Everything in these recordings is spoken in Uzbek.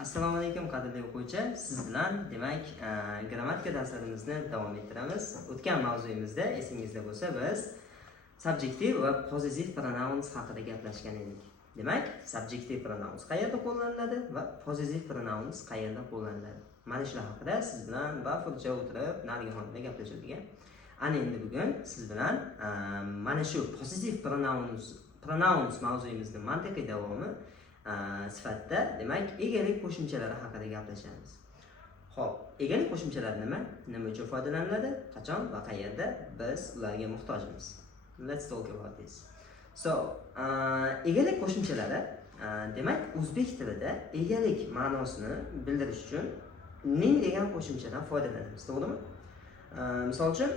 Assalomu alaykum qadrli o'quvchi. Siz bilan demak grammatika darslarimizni davom ettiramiz. O'tgan mavzuyimizda esingizda bo'lsa biz subjective va possessive pronouns haqida gaplashgan edik. Demak, subjective pronouns qayerda qo'llaniladi va possessive pronouns qayerda qo'llaniladi. Mana shular haqida siz bilan bafurcha o'tirib narigi xonada gaplashadigan. Ana endi bugun siz bilan mana shu possessive pronouns mavzuyimizning mantiqiy davomi sifatida demak egalik qo'shimchalari haqida gaplashamiz. Xo'p, egalik qo'shimchalari nima? Nima uchun foydalaniladi? Qachon va qayerda biz ularga muhtojmiz? Let's talk about this. So, egalik qo'shimchalari demak o'zbek tilida egalik ma'nosini bildirish uchun ning degan qo'shimchadan foydalanamiz, to'g'rimi? Misol uchun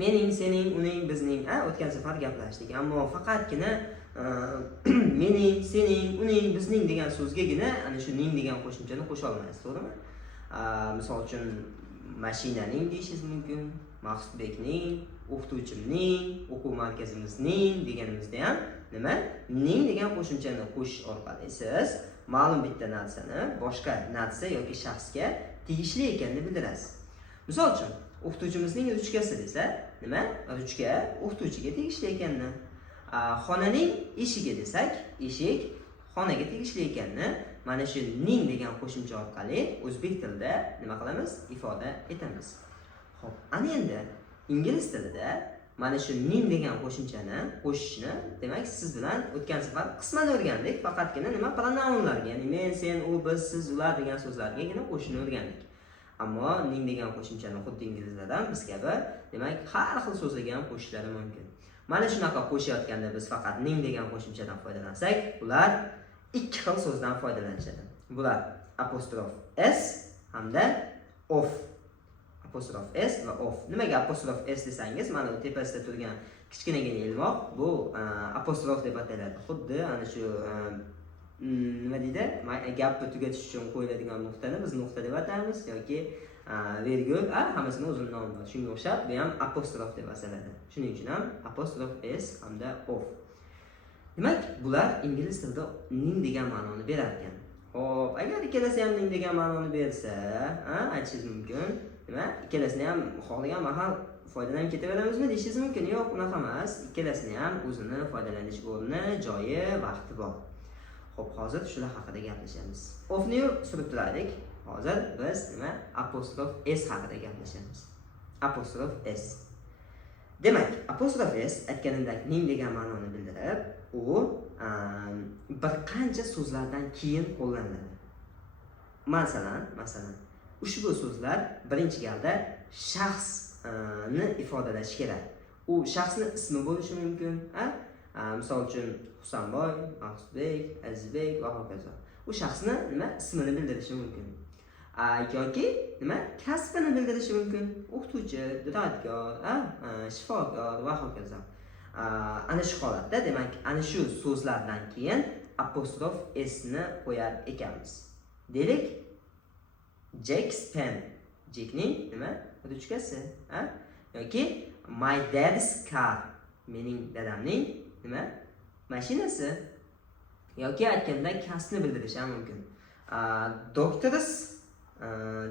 mening, sening, uning, bizning, o'tgan safar gaplashdik. Ammo faqatgina mening, sening, uning, bizning degan so'zgagina ana shu ning degan qo'shimchani qo'sha olmaysiz, to'g'rimi? Misol uchun mashinaning deyishingiz mumkin, Maqsudbekning, o'qituvchimning, o'quv markazimizning deganimizda ham nima? Ning degan qo'shimchani qo'shish orqali siz ma'lum bitta narsani boshqa narsa yoki shaxsga tegishli ekanini bildirasiz. Misol uchun o'qituvchimizning ruchkasi desa, nima? Ruchka o'qituvchiga tegishli ekanini. Xonaning eshigi desak, eshik xonaga tegishli ekanini mana shu ning degan qo'shimcha orqali o'zbek tilida nima qilamiz? Ifoda etamiz. Xo'p, ana endi ingliz tilida mana shu ning degan qo'shimchani qo'shishni demak siz bilan o'tgan safar qisman o'rgandik. Faqatgina nima? Pronounlarga, ya'ni men, sen, u, biz, siz, ular degan so'zlargagina qo'shishni o'rgandik. Ammo ning degan qo'shimchani xuddi inglizlardan biz kabi demak har xil so'zlarga ham qo'shishlari mumkin. Mana shunaqa qo'shayotganda biz faqat ning degan qo'shimchadan foydalansak, ular ikki xil so'zdan foydalanishadi. Bular apostrof s hamda of. Apostrof s va of. Nimaga apostrof s desangiz, mana bu tepasida turgan kichkinagina ilmoq bu apostrof deb ataladi. Xuddi ana shu nima deydi? Gapni tugatish uchun qo'yiladigan nuqtani biz nuqta deb ataymiz yoki virgul, hammasini o'zining nomi bor. Shunga o'xshab, bu ham apostrof deb ataladi. Shuning uchun ham apostrof s hamda of. Demak, bular ingliz tilida ning degan ma'noni berar ekan. Xo'p, agar ikkalasi ham ning degan ma'noni bersa, aytishingiz mumkin. Nima? Ikkalasini ham xohlagan mahal foydalanib ketaveramizmi deyishingiz mumkin. Yo'q, unaqa emas. Ikkalasini ham o'zini foydalanish o'rni, joyi, vaqti bor. Xo'p, hozir shular haqida gaplashamiz. Ofni surib turaylik. Hozir biz nima? Apostrof s haqida gaplashamiz. Apostrof s. Demak, apostrof s aytganimdek ning degan ma'noni bildirib, u bir qancha so'zlardan keyin qo'llaniladi. Masalan, ushbu so'zlar birinchi galda shaxsni ifodalashi kerak. U shaxsning ismi bo'lishi mumkin, misol uchun Husanboy, Maqsudbek, Azizbek va hokazo. U shaxsni nima? Ismini bildirishi mumkin. Yoki nima? Kasbini bildirishi mumkin. O'qituvchi, duradgor, shifokor va hokazo. Ana shu holatda demak, ana shu so'zlardan keyin apostrof s ni qo'yar ekanmiz. Deylik, Jack's pen. Jackning nima? Ruchkasi, yoki my dad's car. Mening dadamning nima? Mashinasi. Yoki aytganda kasbni bildirishi ham mumkin. Doctor's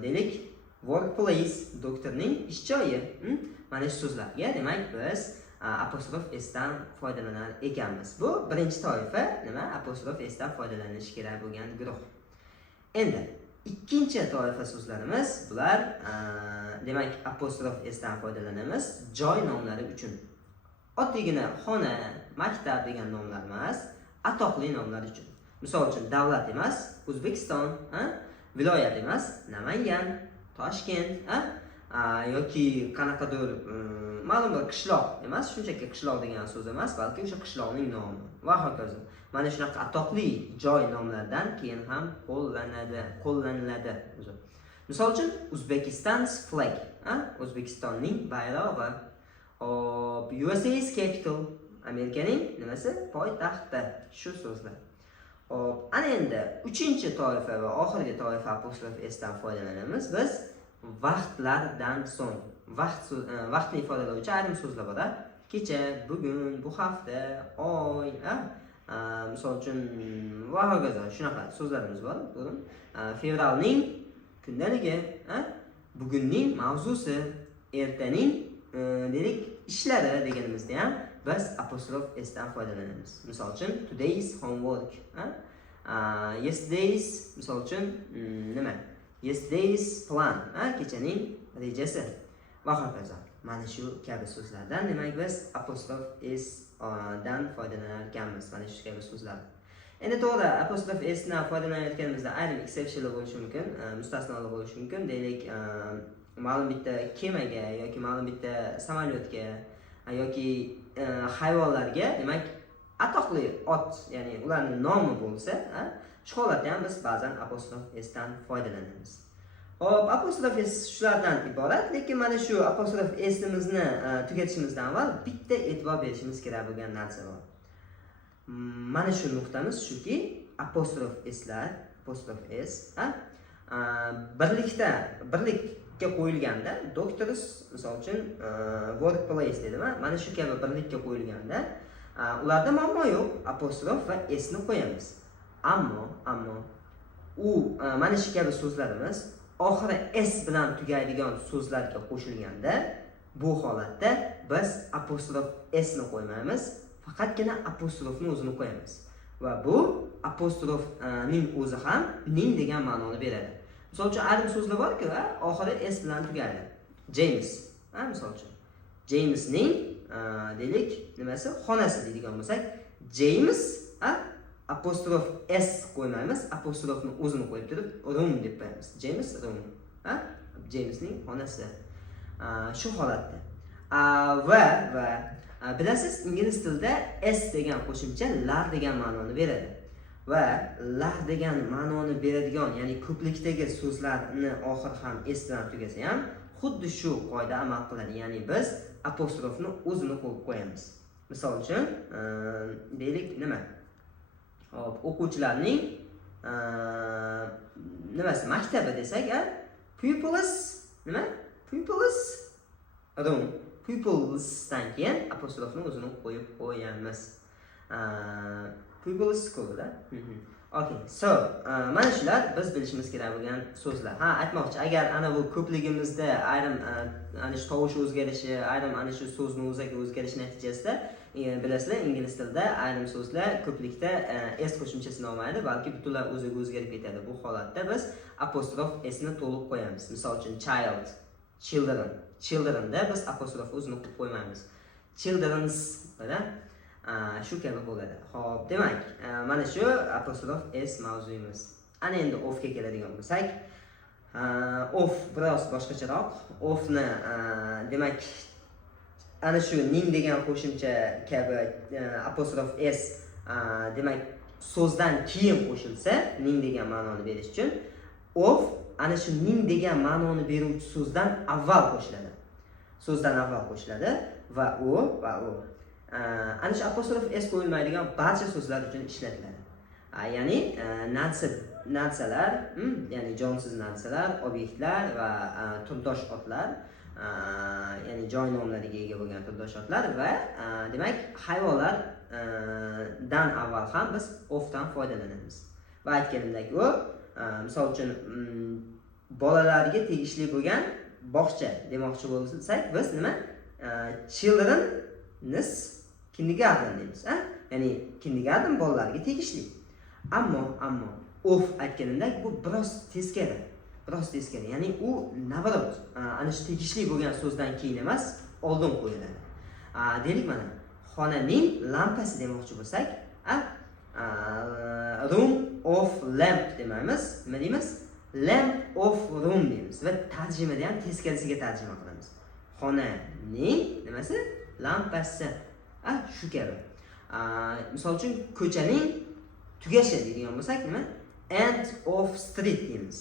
deylik, workplace, doktorning ish joyi. Mana shu so'zlarga demak biz apostrof s dan foydalanar ekanmiz. Bu birinchi toifa nima? Apostrof s dan foydalanish kerak bo'lgan guruh. Endi ikkinchi toifa so'zlarimiz bular demak apostrof s dan foydalanamiz joy nomlari uchun. Oddiygina xona, maktab degan nomlar emas, atoqli nomlar uchun. Misol uchun davlat emas, O'zbekiston, viloyat emas, Namangan, Toshkent, yoki qanaqadir ma'lum bir qishloq emas, shunchaki qishloq degan so'z emas, balki o'sha qishloqning nomi va hokazo. Mana shunaqa atoqli joy nomlaridan keyin ham qo'llaniladi. Misol uchun Uzbekistan's flag, O'zbekistonning bayrog'i. USA's capital, Amerikaning nimasi? Poytaxti. Shu so'zlar. Ana endi uchinchi toifa va oxirgi toifa apostrof s dan foydalanamiz. Biz vaqtlardan so'ng vaqtni ifodalovchi ayrim so'zlar bor. Kecha, bugun, bu hafta, oy, Misol uchun va hokazo shunaqa so'zlarimiz bor. Ko'ring. Fevralning kundaligi, bugunning mavzusi, ertaning dedik ishlari deganimizda ham biz apostrof s dan foydalanamiz. Misol uchun today's homework, yesterday's misol uchun nima? Yesterday's plan, kechaning rejasi va hokazo. Mana shu kabi so'zlardan demak biz apostrof s dan foydalanarkanmiz. Mana shu kabi so'zlar. Endi to'g'ri, apostrof s dan foydalanayotganimizda ayrim exceptionlar bo'lishi mumkin, mustasnolar bo'lishi mumkin. Deylik, ma'lum bitta kemaga yoki ma'lum bitta samolyotga yoki hayvonlarga demak atoqli ot, ya'ni ularning nomi bo'lsa, shu holatda ham biz ba'zan apostrof s dan foydalanamiz. Hop, apostrof s shulardan iborat, lekin mana shu apostrof s'imizni tugatishimizdan avval bitta e'tibor berishimiz kerak bo'lgan narsa bor. Mana shu nuqtamiz shuki, apostrof s'lar, apostrof s birlikka qo'yilganda, doctors misol uchun workplace deydimi? Mana shu kabi birlikka qo'yilganda, ularda muammo yo'q, apostrof va s ni qo'yamiz. Ammo u mana shu kabi so'zlarimiz oxiri s bilan tugaydigan so'zlarga qo'shilganda, bu holatda biz apostrof s ni qo'ymaymiz, faqatgina apostrofni o'zini qo'yamiz. Va bu apostrofning o'zi ham ning degan ma'noni beradi. Misol uchun ayrim so'zlar borki, oxiri s bilan tugaydi. James, misol uchun Jamesning deylik, nimasi? Xonasi deydigan bo'lsak, James apostrof s qo'ymaymiz, apostrofni o'zini qo'yib turib room deb qo'yamiz. James room, Jamesning xonasi. Shu holatda. Va bilasiz, ingliz tilida s degan qo'shimcha lar degan ma'noni beradi. Va lar degan ma'noni beradigan, ya'ni ko'plikdagi so'zlarni oxir ham s bilan tugasa ham xuddi shu qoida amal qiladi. Ya'ni biz apostrofni o'zini qo'yib qo'yamiz. Misol uchun, deylik nima? Hop, o'quvchilarning nimasi? Maktabi desak, pupils nima? Pupils room. Pupils dan keyin apostrofni o'zini qo'yib qo'yamiz. Pupils school. Okay, so mana shular biz bilishimiz kerak bo'lgan so'zlar. Aytmoqchi, agar ana bu ko'pligimizda ayrim ana shu tovush o'zgarishi, ayrim ana shu so'zni o'zagi o'zgarishi natijasida bilasizlar, ingliz tilida ayrim so'zlar ko'plikda s qo'shimchasini olmaydi, balki butunlay o'ziga o'zgarib ketadi. Bu holatda biz apostrof s ni to'liq qo'yamiz. Misol uchun child, children. Children'da biz apostrof o'zini qo'ymaymiz. Children's bilan shu kabi bo'ladi. Xo'p, demak, mana shu apostrof s mavzuyimiz. Ana endi ofga keladigan bo'lsak, of biroz boshqacharoq. Ofni demak ana shu ning degan qo'shimcha kabi apostrof s demak so'zdan keyin qo'shilsa, ning degan ma'noni berish uchun of ana shu ning degan ma'noni beruvchi so'zdan avval qo'shiladi. So'zdan avval qo'shiladi va u ana shu apostrof s qo'yilmaydigan barcha so'zlar uchun ishlatiladi. Ya'ni narsalar, ya'ni jonsiz narsalar, obyektlar va turdosh otlar, ya'ni joy nomlariga ega bo'lgan turdosh otlar va demak hayvonlar dan avval ham biz ofdan foydalanamiz. Va aytganimdek, u misol uchun bolalarga tegishli bo'lgan bog'cha demoqchi bo'lsak, biz nima? Children's kindergarten deymiz, ya'ni kindergarten bolalarga tegishli. Ammo of aytganimdek, bu biroz teskari. Ya'ni u navarot, ana shu tegishli bo'lgan so'zdan keyin emas, oldin qo'yiladi. Deylik, mana xonaning lampasi demoqchi bo'lsak, room of lamp demaymiz, nima deymiz? Lamp of room deymiz va tarjimada ham teskarisiga tarjima qilamiz. Xonaning nimasi? Lampasi. Shu kabi. Misol uchun ko'chaning tugashi deydigan bo'lsak, nima? End of street deymiz.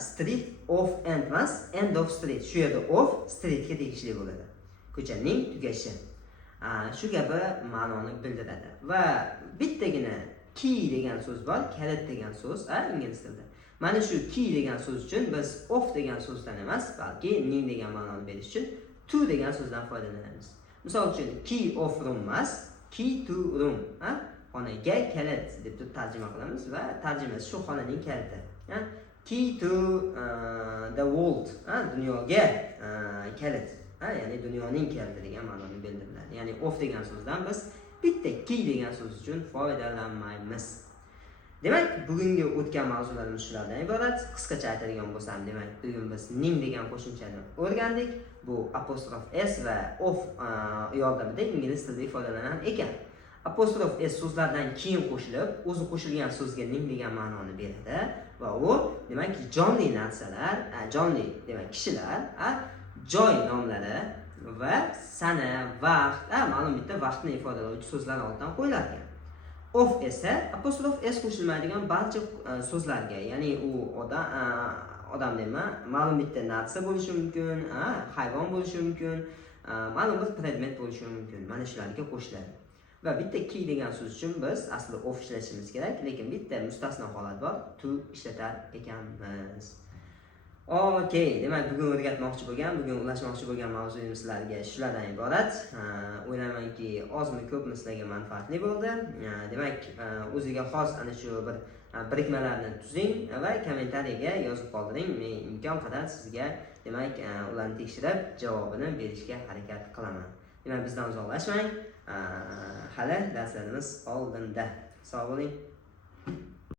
Street of end emas, end of street. Shu yerda of streetga tegishli bo'ladi. Ko'chaning tugashi. Shu kabi ma'noni bildiradi. Va bittagina key degan so'z bor, kalit degan so'z, ingliz tilida. Mana shu key degan so'z uchun biz of degan so'zdan emas, balki ning degan ma'noni berish uchun to degan so'zdan foydalanamiz. Misol uchun key of room emas, key to room, xonaga kalit deb tarjima qilamiz va tarjimasi shu xonaning kaliti. Key to the world, dunyoga kalit, ya'ni dunyoning kaliti degan ma'noni bildiradi. Ya'ni of degan so'zdan biz bitta key degan so'z uchun foydalanmaymiz. Demak, bugungi o'tgan mavzularimiz shulardan iborat. Qisqacha aytadigan bo'lsam, demak, bugun biz ning degan qo'shimchani o'rgandik. Bu apostrof s va of yordamida ingliz tilida ifodalanan ekan. Apostrof s so'zlardan keyin qo'shilib, o'zi qo'shilgan so'zga ning degan ma'noni beradi va u, demak, jonli narsalar, jonli, demak, kishilar, joy nomlari va sana, vaqt, ma'lum bitta vaqtni ifodalovchi so'zlar oldidan qo'yilar ekan. Of esa apostrof s qo'shilmaydigan barcha so'zlarga, ya'ni u odam nima, ma'lum bitta narsa bo'lishi mumkin, hayvon bo'lishi mumkin, ma'lum bir predmet bo'lishi mumkin. Mana shularga qo'shiladi. Va bitta key degan so'z uchun biz aslida of ishlatishimiz kerak, lekin bitta mustasno holat bor, to ishlatar ekanmiz. Okey, demak bugun o'rgatmoqchi bo'lgan, bugun ulashmoqchi bo'lgan mavzuyimiz sizlarga shulardan iborat. O'ylaymanki, ozmi ko'pmi sizlarga manfaatli bo'ldi. Demak, o'ziga xos ana shu bir birikmalarni tuzing va kommentariyaga yozib qoldiring. Men imkon qadar sizga, demak, ularni tekshirib, javobini berishga harakat qilaman. Demak, bizdan uzoqlashmang. Hali darslarimiz oldinda. Sog' bo'ling.